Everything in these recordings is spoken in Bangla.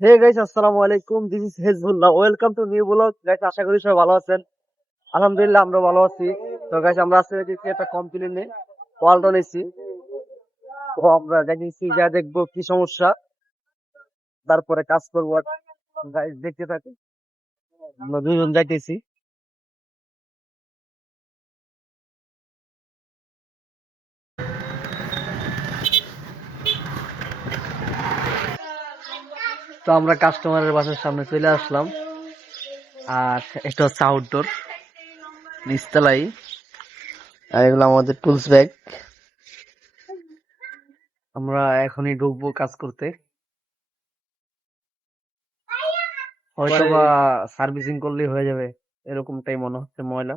হে গাইস, আসসালামু আলাইকুম। This is Hezbullah. Welcome to new blog. Guys, আশা করি সবাই ভালো আছেন। আলহামদুলিল্লাহ, আমরা ভালো আছি। তো গাইস, আমরা আজকে দেখছি একটা কমপ্লেন নিয়ে ওয়ালটা নিয়েছি। তো আমরা দেখছি যা দেখবো কি সমস্যা, তারপরে কাজ করবো। গাইস, দেখতে থাকি। আমরা দুজন যাইতেছি। তো আমরা কাস্টমারের বাসার সামনে চলে আসলাম। আর এটা হচ্ছে আউটডোর, নিচতলাই। আর এগুলো আমাদের টুলস ব্যাগ। আমরা এখনই ঢুকবো কাজ করতে। হয়তো বা সার্ভিসিং করলেই হয়ে যাবে, এরকমটাই মনে হচ্ছে। ময়লা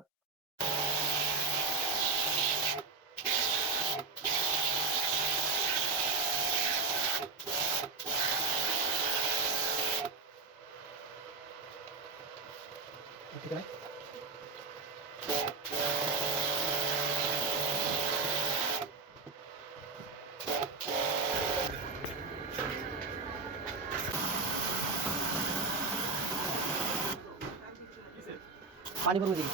পানি ভরবো দিকে।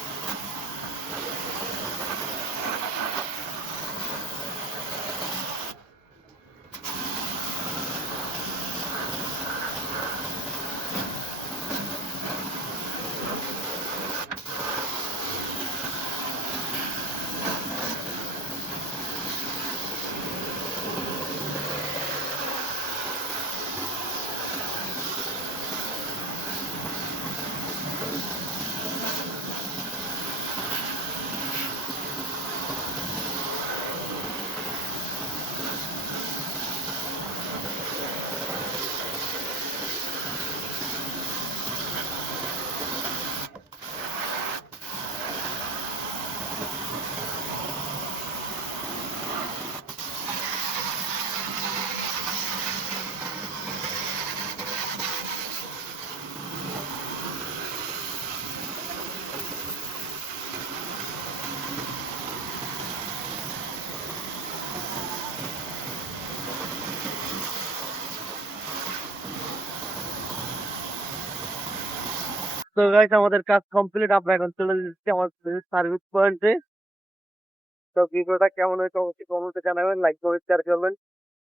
তো গাইস, আমাদের কাজ কমপ্লিট। আমরা এখন চলে যাচ্ছি আমাদের সার্ভিস পয়েন্টে। তো ভিডিওটা কেমন হয়েছে অবশ্যই কমেন্টে জানাবেন, লাইক করবেন, শেয়ার করবেন।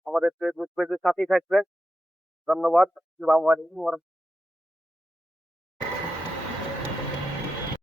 আমাদের ফেসবুক পেজের সাথেই থাকবেন। ধন্যবাদ। আসসালামু আলাইকুম।